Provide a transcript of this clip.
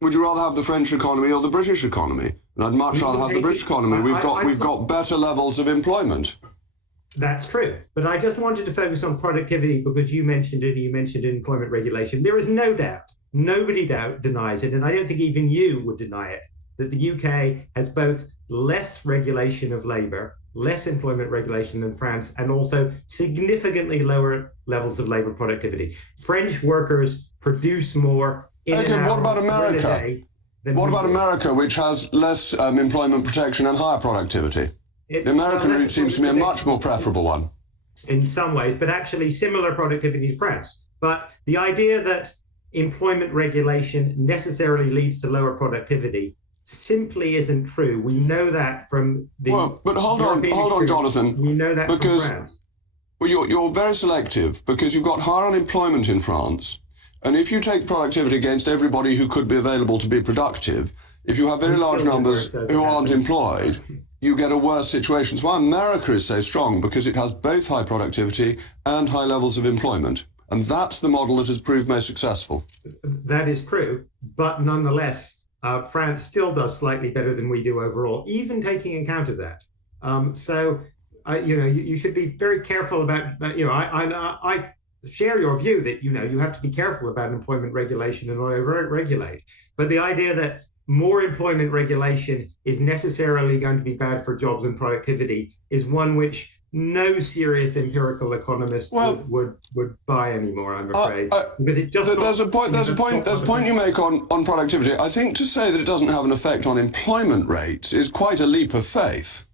Would you rather have the French economy or the British economy? And I'd much rather have the British economy. We've got better levels of employment. That's true. But I just wanted to focus on productivity because you mentioned it, you mentioned employment regulation. There is no doubt, nobody denies it, and I don't think even you would deny it, that the UK has both less regulation of labour, less employment regulation than France, and also significantly lower levels of labour productivity. French workers produce more in an hour, what about America? What about America, which has less employment protection and higher productivity? The American route seems to me a much more preferable one. In some ways, but actually similar productivity to France. But the idea that employment regulation necessarily leads to lower productivity simply isn't true. We know that from the but hold on, Jonathan. We know that because, from France. Well, you're very selective because you've got higher unemployment in France. And if you take productivity against everybody who could be available to be productive, if you have very large numbers who aren't employed, you get a worse situation. So why America is so strong, because it has both high productivity and high levels of employment. And that's the model that has proved most successful. That is true. But nonetheless, France still does slightly better than we do overall, even taking account of that. You should be very careful about, I share your view that, you have to be careful about employment regulation and not over-regulate. But the idea that more employment regulation is necessarily going to be bad for jobs and productivity is one which no serious empirical economist would buy anymore, I'm afraid. Because it just there's a point you make on productivity. I think to say that it doesn't have an effect on employment rates is quite a leap of faith.